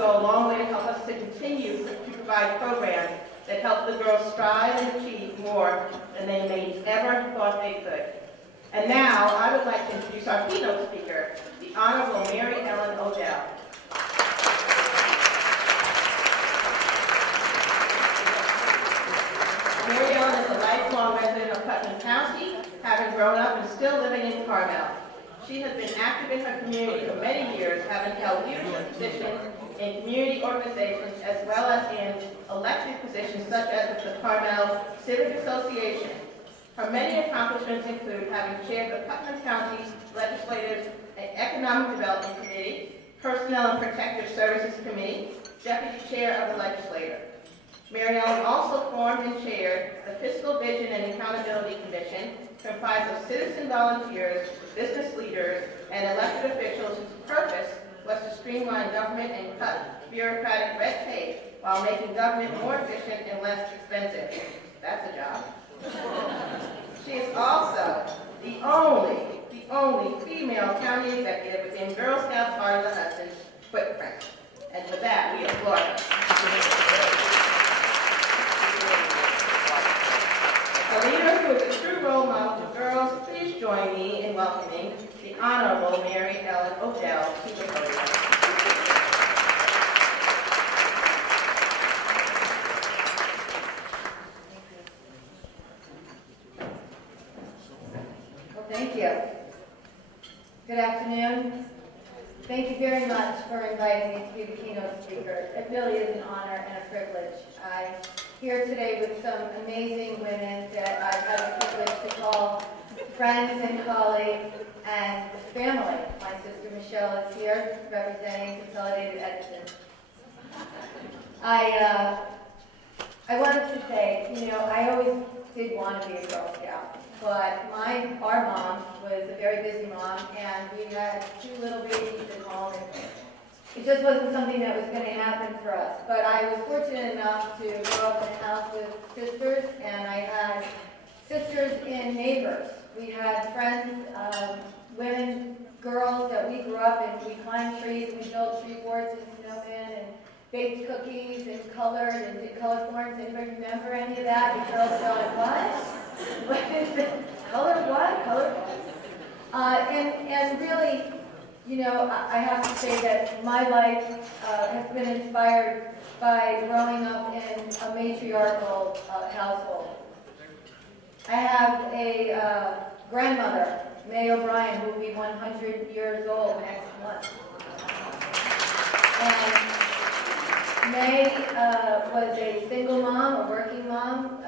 go a long way to help us to continue to provide programs that help the girls strive and achieve more than they may ever thought they could. And now, I would like to introduce our keynote speaker, the Honorable MaryEllen Odell. MaryEllen is a lifelong resident of Putnam County, having grown up and still living in Carmel. She has been active in her community for many years, having held leadership positions in community organizations as well as in elected positions such as with the Carmel Civic Association. Her many accomplishments include having chaired the Putnam County Legislative and Economic Development Committee, Personnel and Protective Services Committee, Deputy Chair of the Legislature. MaryEllen also formed and chaired the Fiscal Vision and Accountability Commission, comprised of citizen volunteers, business leaders, and elected officials whose purpose was to streamline government and cut bureaucratic red tape while making government more efficient and less expensive. That's a job. She is also the only female county executive within Girl Scouts Heart of the Hudson's footprint. And with that, we applaud her. A leader who is a true role model for girls, please join me in welcoming the Honorable MaryEllen Odell to the podium. Well, thank you. Good afternoon. Thank you very much for inviting me to be the keynote speaker. It really is an honor and a privilege. I'm here today with some amazing women that I've had the privilege to call friends and colleagues and family. My sister Michelle is here representing Consolidated Edison. I wanted to say, you know, I always did want to be a Girl Scout, but our mom was a very busy mom, and we had 2 little babies at home, and it just wasn't something that was going to happen for us. But I was fortunate enough to grow up in a house with sisters, and I had sisters and neighbors. We had friends, women, girls that we grew up in. We climbed trees, we built tree forts and snowmen, and baked cookies, and colored, and did color forms. Anybody remember any of that? The girls go like, what? What is it? Color what? Color forms? And really, you know, I have to say that my life has been inspired by growing up in a matriarchal household. I have a grandmother, May O'Brien, who will be 100 years old next month. And May was a single mom, a working mom,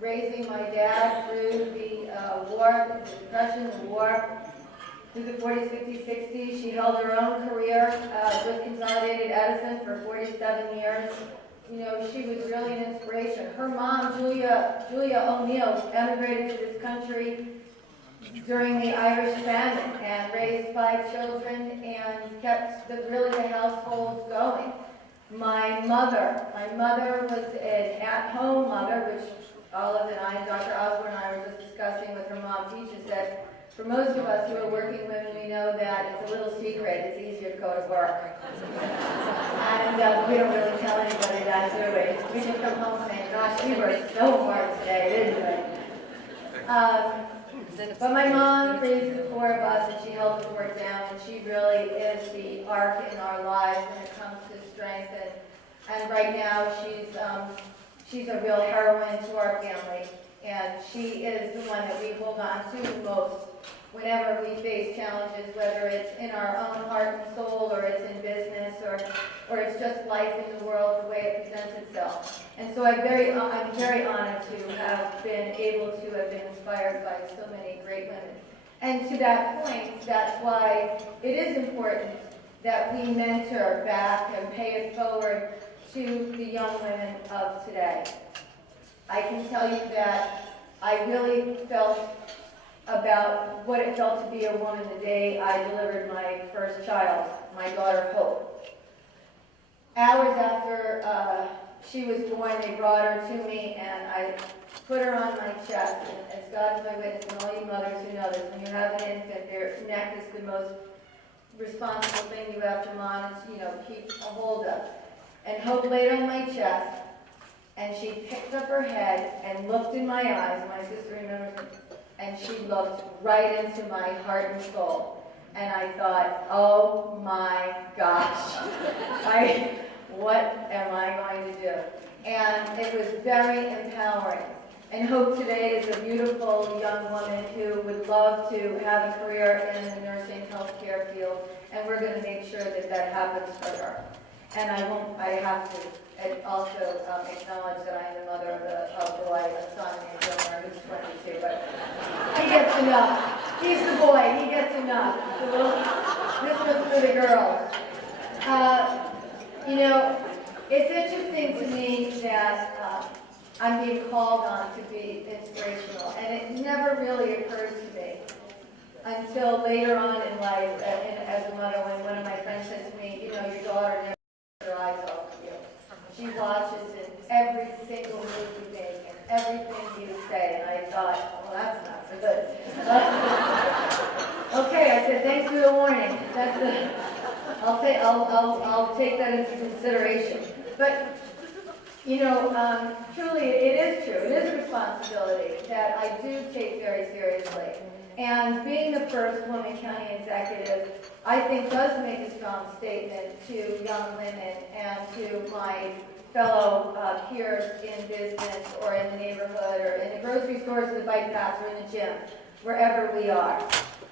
raising my dad through the war, the Depression, the war, through the 40s, 50s, 60s. She held her own career with Consolidated Edison for 47 years. You know, she was really an inspiration. Her mom, Julia O'Neill, emigrated to this country during the Irish famine and raised 5 children and kept the household going. My mother was an at-home mother, which Olive and I, Dr. Osborne and I were just discussing with her mom, teaches that for most of us who are working women, we know that it's a little secret. It's easier to go to work. And we don't really tell anybody that, do we? We just come home saying, gosh, we worked so hard today, didn't we? But my mom raised the 4 of us, and she held the fort down, and she really is the arc in our lives when it comes to strength. And right now, she's a real heroine to our family, and she is the one that we hold on to most whenever we face challenges, whether it's in our own heart and soul, or it's in business, or it's just life in the world, the way it presents itself. And so I'm very honored to have been able to have been inspired by so many great women. And to that point, that's why it is important that we mentor back and pay it forward to the young women of today. I can tell you that I really felt about what it felt to be a woman the day I delivered my first child, my daughter Hope. Hours after she was born, they brought her to me, and I put her on my chest. And as God's my witness, and all you mothers who know this, when you have an infant, their neck is the most responsible thing you have to monitor, keep a hold of. And Hope laid on my chest, and she picked up her head and looked in my eyes. My sister remembers, and she looked right into my heart and soul. And I thought, oh my gosh, what am I going to do? And it was very empowering. And Hope today is a beautiful young woman who would love to have a career in the nursing healthcare field, and we're going to make sure that that happens for her. And I have to also acknowledge that I am the mother of a son named Gilmer, who's 22, but he gets enough. He's the boy, he gets enough. So this one's for the girls. It's interesting to me that I'm being called on to be inspirational, and it never really occurred to me until later on in life, as a mother, when one of my friends said to me, your daughter never takes her eyes off of you. She watches in every single move you make and everything you say, and I thought, well, that's not so good. Okay, I said, thanks for the warning. I'll take that into consideration. But truly, it is true. It is a responsibility that I do take very seriously. And being the first woman county executive, I think does make a strong statement to young women and to my fellow peers in business or in the neighborhood or in the grocery stores, or the bike paths, or in the gym, wherever we are.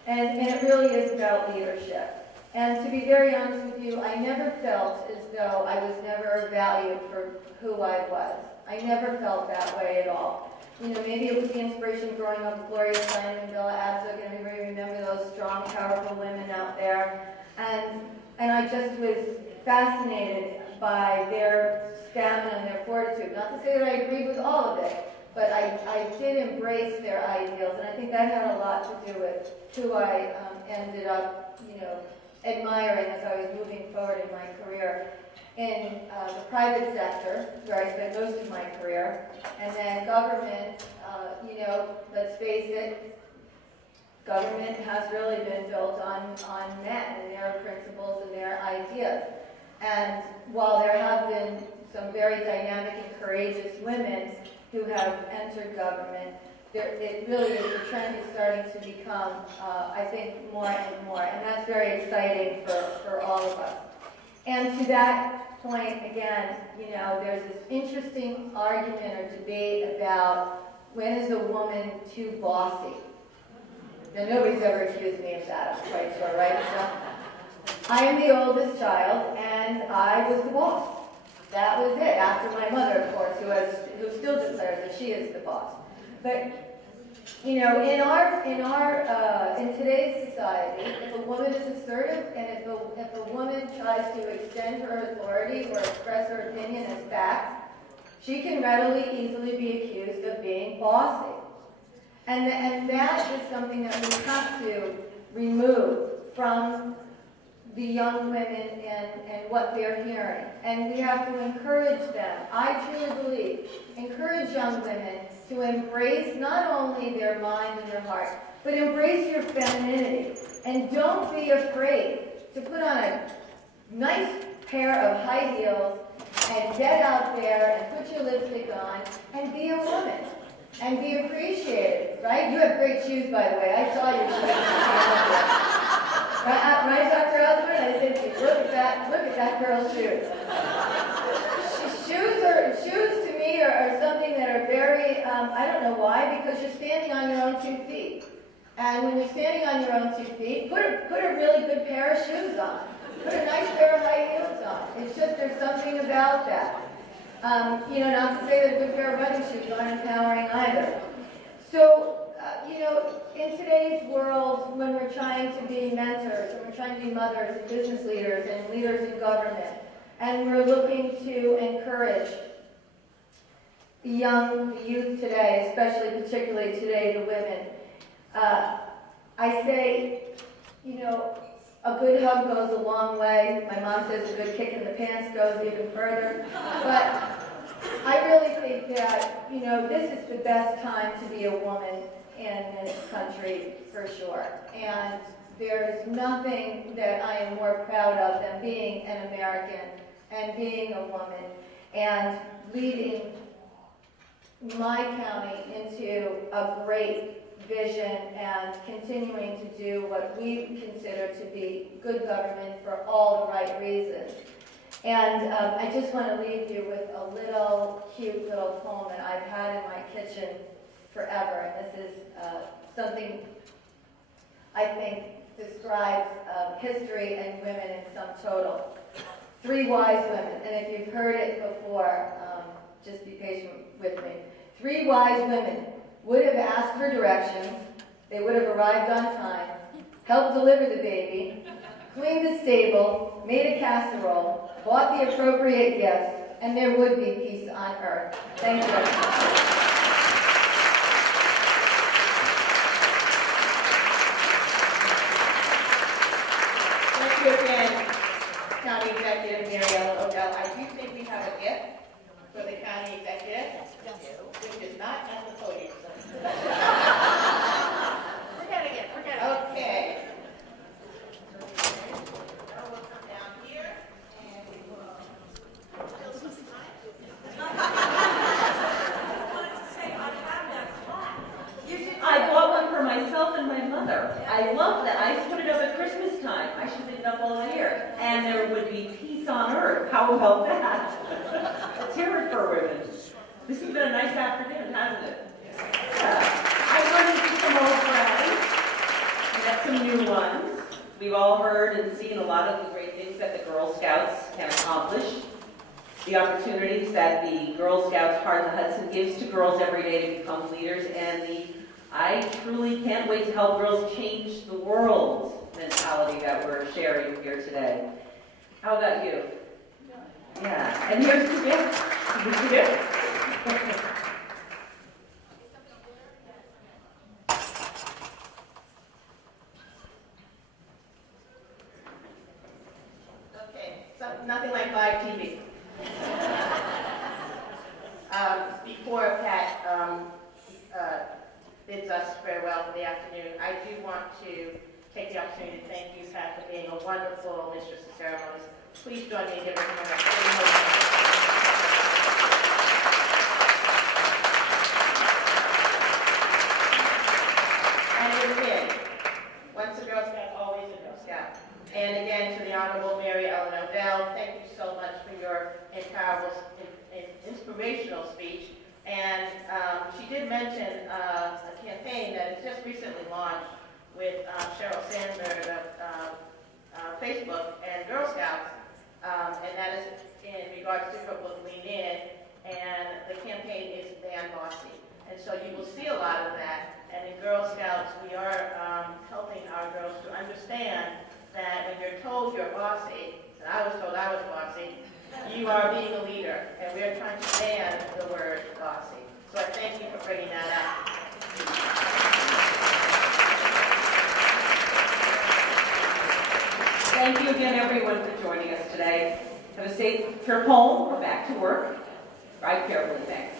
And it really is about leadership. And to be very honest with you, I never felt as though I was never valued for who I was. I never felt that way at all. Maybe it was the inspiration growing up with Gloria Steinem and Bella Abzug, and everybody remember those strong, powerful women out there. And I just was fascinated by their stamina and their fortitude. Not to say that I agreed with all of it, but I did embrace their ideals, and I think that had a lot to do with who I ended up, admiring as I was moving forward in my career in the private sector, where I spent most of my career, and then government. Let's face it, government has really been built on men and their principles and their ideas. And while there have been some very dynamic and courageous women who have entered government, it really is, the trend is starting to become, I think, more and more. And that's very exciting for all of us. And to that point, again, there's this interesting argument or debate about when is a woman too bossy. Now, nobody's ever accused me of that, I'm quite sure, right? So, I am the oldest child, and I was the boss. That was it, after my mother, of course, who still declares that she is the boss. But, in today's society, if a woman is assertive, and if a woman tries to extend her authority or express her opinion as fact, she can easily be accused of being bossy. And that is something that we have to remove from the young women and what they're hearing. And we have to encourage them. I truly believe, encourage young women to embrace not only their mind and their heart, but embrace your femininity. And don't be afraid to put on a nice pair of high heels and get out there and put your lipstick on and be a woman. And be appreciated, right? You have great shoes, by the way. I saw your shoes. Right, Dr. Osborne? I said to you, look at that girl's shoes. Shoes to me are something that are very, I don't know why, because you're standing on your own 2 feet. And when you're standing on your own 2 feet, put a really good pair of shoes on. Put a nice pair of high heels on. It's just, there's something about that. Not to say that a good pair of running shoes aren't empowering either. So, in today's world, when we're trying to be mentors, and we're trying to be mothers and business leaders and leaders in government, and we're looking to encourage the youth today, particularly today, the women, I say, a good hug goes a long way. My mom says a good kick in the pants goes even further. But I really think that, this is the best time to be a woman in this country, for sure. And there is nothing that I am more proud of than being an American and being a woman and leading my county into a great vision and continuing to do what we consider to be good government for all the right reasons. And I just want to leave you with a little cute little poem that I've had in my kitchen forever. And this is something I think describes history and women in sum total. 3 wise women, and if you've heard it before, just be patient with me. 3 wise women would have asked for directions, they would have arrived on time, helped deliver the baby, cleaned the stable, made a casserole, bought the appropriate gifts, and there would be peace on earth. Thank you. Thank you again, County Executive MaryEllen Odell. I do think we have a gift for the County Executive, which is not at the podium. Forget it. Okay. We'll come down here and we will fill some time. I bought one for myself and my mother. I love that. I put it up at Christmas time. I should leave it up all year. And there would be peace on earth. How about that? Let's hear it for women. This has been a nice afternoon, hasn't it? Yeah. I've run into some old friends. Met some new ones. We've all heard and seen a lot of the great things that the Girl Scouts can accomplish. The opportunities that the Girl Scouts Heart of the Hudson gives to girls every day to become leaders, and the I truly can't wait to help girls change the world mentality that we're sharing here today. How about you? Yeah, and here's the gift. Here's the gift. Okay, so nothing like live TV. Before Pat bids us farewell for the afternoon, I do want to take the opportunity to thank you, Pat, for being a wonderful mistress of ceremonies. Please join me in giving her a And your kid, once a Girl Scout, always a Girl Scout. And again, to the Honorable MaryEllen Odell, thank you so much for your inspirational speech. And she did mention a campaign that has just recently launched with Sheryl Sandberg of Facebook and Girl Scouts, and that is in regards to her book, Lean In, and the campaign is Ban Bossy. And so you will see a lot of that, and in Girl Scouts, we are helping our girls to understand that when you're told you're bossy, and I was told I was bossy, you are being a leader, and we are trying to ban the word bossy. So I thank you for bringing that up. Thank you again, everyone, for joining us today. Have a safe trip home or back to work. Drive carefully. Thanks.